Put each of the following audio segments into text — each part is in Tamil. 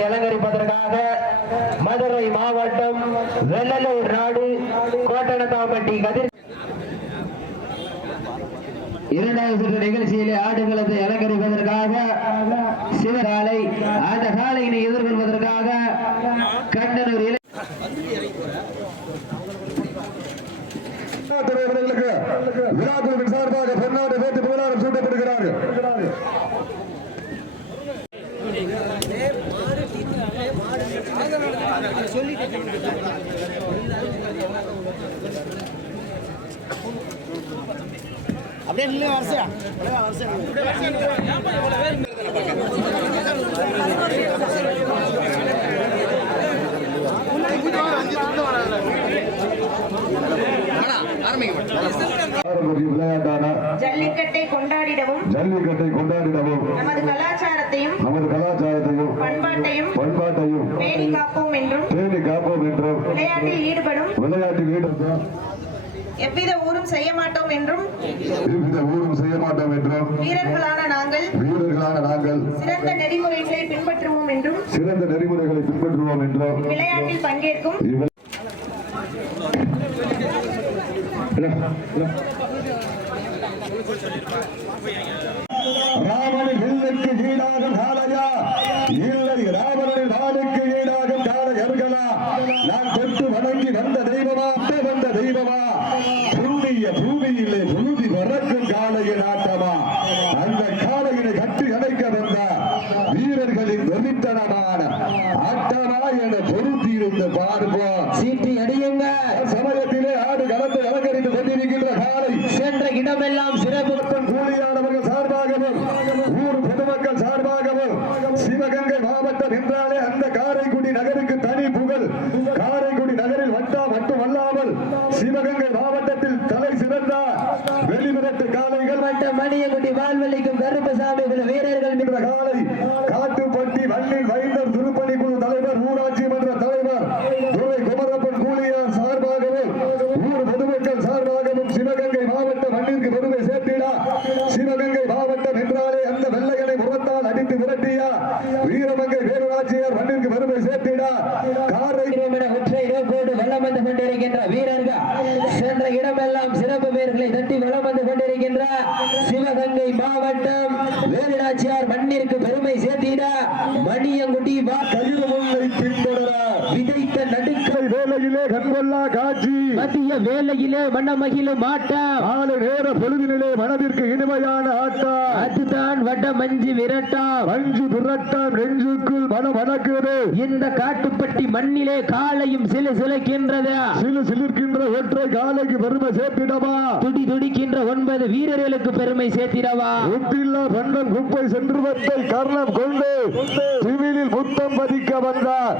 களத்தை அலங்கரிப்பதற்காக மதுரை மாவட்டம் வெள்ளலூர் நாடு கோட்டனத்தாம்பட்டி கதிர் இரண்டாவது சுற்று நிகழ்ச்சியிலே ஆடுகளத்தை அலங்கரிப்பதற்காக சிவகாலை அந்த காலையினை எதிர்கொள்வதற்காக கண்டனூர் விழாக்குழுவின் சார்பாக பொன்னாடு போட்டு புகழாரம் சூட்டப்படுகிறார்கள். அப்படியே இல்லை வரிசையா ஜல்லிக்கட்டை கொண்டாடிடவும் நமது கலாச்சாரத்தையும் பண்பாட்டையும் பேணி காப்போம் என்றும் விளையாட்டில் ஈடுபடும் எவ்வித ஊரும் செய்ய மாட்டோம் என்றும் வீரர்களான நாங்கள் சிறந்த நெறிமுறைகளை பின்பற்றுவோம் என்றும் விளையாட்டில் பங்கேற்கும் ராமனின் வில்லுக்கு ஈடாகும் காளையா இல்லை ராவணனின் வாளுக்கு ஈடாகும் காளையர்களா நான் தொட்டு வணங்கி வந்த தெய்வமா புண்ணிய பூமியிலே புழுதி பறக்கும் காளையின் ஆட்டமா அந்த காளையினை கட்டி அணைக்க வந்த வீரர்களின் வெறித்தனமான ஆட்டமா என பொருத்தி இருந்து பார்ப்போம். சீட்டி அடியுங்க. சமயத்திலே ஆடு களத்தை அலங்கரித்துக் கொண்டிருக்கின்ற காலை சென்ற இடமெல்லாம் சிறப்பு கூலியானவர்கள் சார்பாகவும் ஊர் பொதுமக்கள் சார்பாகவும் சிவகங்கை மாவட்டம் என்றாலே அந்த காரைக்குடி நகருக்கு தனி புகழ். காரைக்குடி நகரில் மட்டுமல்லாமல் சிவகங்கை மாவட்டத்தில் தலை சிறந்த வெளிவிரட்டு காளைகள் மணியங்குடி வாழ்வெளிக்கும் கருப்பசாமி வீரர்கள் என்ற காலை காட்டுப்பட்டி வள்ளில் வைந்தர் திருப்பணி குழு தலைவர் ஊராட்சி மன்ற தலைவர் துரை குமரப்பன் கூலியார் சார்பாகவும் ஊர் பொதுமக்கள் சார்பாகவும் சிவகங்கை மாவட்டம் மண்ணிற்கு பெருமை சேர்த்திடா. சிவகங்கை மாவட்டம் என்றாலே அந்த வெள்ளையனை முகத்தால் அடித்து விரட்டியா வீரமங்கை பேரூராட்சியார் மண்ணிற்கு பெருமை சேர்த்திடா. காரை ஒற்றை ரோக்கோடு வளம் வந்து கொண்டிருக்கின்ற வீரர்கள் சென்ற இடமெல்லாம் சிறப்பு பேர்களை தட்டி வளம் வந்து கொண்டிருக்கின்ற சிவகங்கை மாவட்டம் வேலுநாச்சியார் மண்ணிற்கு பெருமை சேர்த்திட மணியங்குடி கதிரமுல்லை பின்தொடர விதைத்த நடுக்கல் வேலையிலே கண்கொள்ளா காட்சி மத்திய வேலையிலே மனமகிழும் ஆட்டம் ஆளு நேர பொழுதினிலே மனதிற்கு இனிமையான ஆட்டம் அதுதான் வட மஞ்சு விரட்டா மஞ்சு விரட்டம் நெஞ்சுக்குள் மனம் வணக்குது. இந்த காட்டுப்பட்டி மண்ணிலே காலையும் சிலுக்கின்றது சிலிர்க்கின்ற ஒற்றை காலைக்கு பெருமை சேர்த்திடவா துடிக்கின்ற 9 வீரர்களுக்கு பெருமை சேர்த்திடவா உத்தில்லா பண்டன் குப்பை சென்று வத்தை கர்ணம் கொண்டு சிவிலில் முத்தம் பதிக்க வந்தார்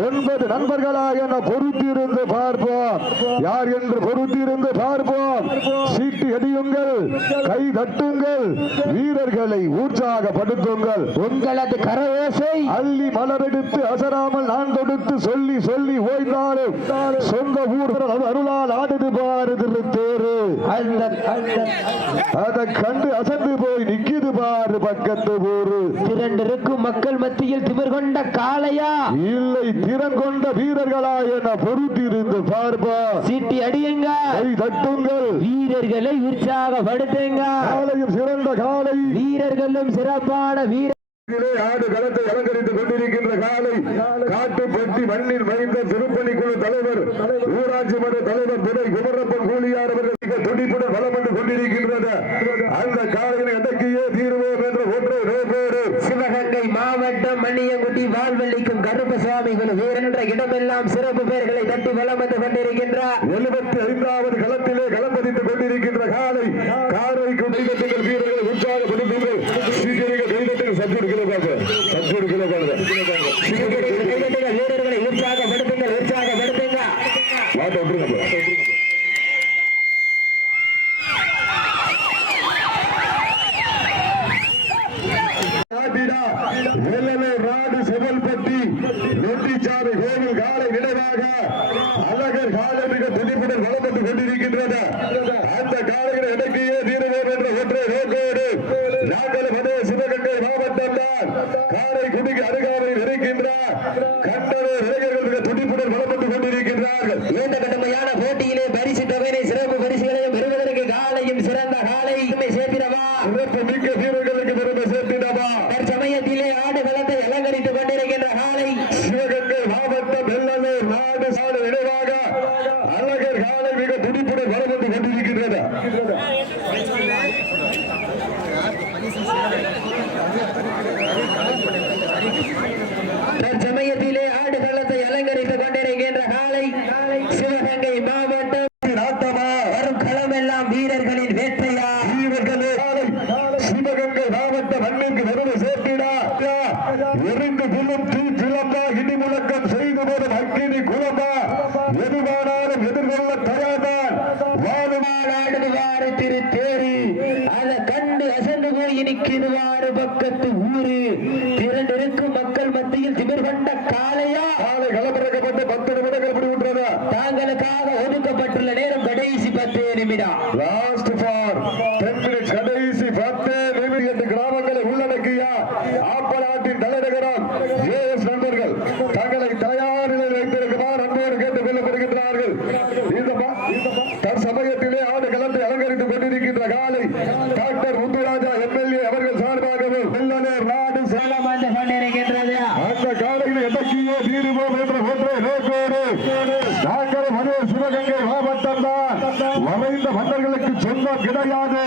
9 நண்பர்களா என பொறுத்திருந்து பார்ப்போம். யார் என்று பொறுத்திருந்து பார்ப்போம். சீட்டி அடியுங்கள், கை தட்டுங்கள், வீரர்களை உற்சாகப்படுத்துங்கள். உங்களது கரவேசை அள்ளி மலரெடுத்து அசராமல் நான் தொடுத்து சொல்லி சொல்லி ஓய்ந்தாலும் சொந்த ஊர் அருளால் ஆடுது பாரு தேரு அதை கண்டு அசந்து போய் நிக்குது பாரு பக்கத்து ஊரு. திரண்டிருக்கும் மக்கள் மத்தியில் திமிர் கொண்ட காளையா இல்லை திறன் கொண்ட வீரர்களா என பொறுத்திருந்து பார்ப்பா. சீட்டி அடியுங்க, கை தட்டுங்கள், வீரர்களை உற்சாகப்படுத்துங்க. காலையும் சிறந்த காலை, வீரர்களும் சிறப்பான வீரர். ஆடு களத்தை அலங்கரித்துக் கொண்டிருக்கின்ற காலை காட்டுப்பட்டி மண்ணில் வைந்த திருப்பணி குழு தலைவர் ஊராட்சி மன்ற தலைவர் துரை குமரப்பன் கூலியார் அவர்கள் துடிப்புடன் வளம் வந்து கொண்டிருக்கின்றது. அந்த காலையினை அடக்கியே தீர்வோம் என்ற ஒன்றை நோக்கோடு சிவகங்கை மாவட்டம் மணியங்குடி வாழ்வெளிக்கும் கருப்பசாமி வீரன்ற இடமெல்லாம் சிறப்பு பெயர்களை தட்டி வளம் வந்து கொண்டிருக்கின்ற 75வது களத்திலே களம் பதித்துக் கொண்டிருக்கின்ற காலை காரைக்குடி வீரர்களை உற்சாகப்படுத்துங்கள். வீரர்களை உற்சாகப்படுத்துங்கள். செவல்பட்டி நொண்டிச்சாலை கோவில் காலை நினைவாக அழகர் காலை மிக துடிப்புடன் வளம் வந்து கொண்டிருக்கின்றது. அந்த காலையில் இடைக்கையே தீர்வோம் என்ற ஒற்றை நோக்கோடு நாங்கள் சிவகங்கை மாவட்டம் தான் காரைக்குடிக்கு அருகாமையில் இருக்கின்றார். சிவகங்கை மாவட்டம் வெள்ளலூர் நாடு சாலை நினைவாக அழகர் காலை மிக துடிப்புடன் வளம் வந்து கொண்டிருக்கின்றது. தற்சமயத்திலே ஆடுகளத்தை அலங்கரித்துக் கொண்டிருக்கின்ற காலை சிவகங்கை மாவட்டம் நாட்டமா வரும் களமெல்லாம் வீரர்களின் வேட்டையா வீரர்களே சிவகங்கை மாவட்ட மண்ணுக்கு வருவது சேர்த்திடா எரிந்து புல்லும் தீ சிலம்பா இடி முழக்கம் செய்து போதும் அக்கினி குலம்பா எதுவானாலும் எதிர்கொள்ள தயார்தான் வாடுவாறு திரு தேரி அதை கண்டு அசந்து போய் நிற்கிதுவாறு பக்கத்து ஊரு திரண்டிருக்கும் மக்கள் மத்தியில் திமிர் கொண்ட காளையா காலை களமிறக்கப்பட்டு 10 நிமிடங்கள் முடிவுற்றது. தாங்களுக்காக ஒதுக்கப்பட்டுள்ள நேரம் கடைசி 10 நிமிடம். லாஸ்ட் ஃபார் 10 minutes கடைசி 10 நிமிடம் கிராமங்களை உள்ளடக்கிய ஆப்பநாட்டின் தலைநகரம் ஏஎஸ் நண்பர்கள் தங்களை தயார் நிலையில் வைத்திருக்குமாறு அன்போடு கேட்டுக் கொள்ளப்படுகின்றார்கள். தற்சமயத்திலே ஆடு களத்தை அலங்கரித்துக் கொண்டிருக்கின்ற காலை டாக்டர் முத்துராஜா எம்எல்ஏ அவர்கள் சார்பாகவும் வெள்ளலூர் நாடு சேலம் வந்து கொண்டிருக்கின்றது. அந்த காலையில் எதற்கியே தீருவோம் என்ற ஒன்றை நோக்கோடு நாங்கள் மனோ சிவகங்கை மாவட்டம் தான் வளைந்த மன்னர்களுக்கு சொந்தம் கிடையாது.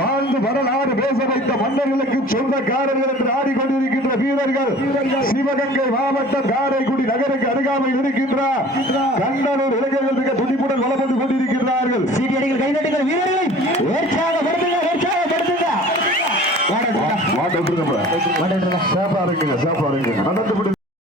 வாழ்ந்து வரலாறு பேச வைத்த மன்னர்களுக்கு சொந்தக்காரர்கள் என்று ஆடிக்கொண்டிருக்கின்ற வீரர்கள் சிவகங்கை மாவட்டம் காரைக்குடி நகருக்கு அருகாமையில் இருக்கின்ற கண்டனூர் இளைஞர்கள் மிக துடிப்புடன் வளம் வந்து கொண்டிருக்கிறார்கள். சீரியடிகள் கைதட்டுங்கள் வீரர்களை உற்சாகப்படுத்துங்க உற்சாகப்படுத்துங்க. சாப்பாடுங்க நடந்து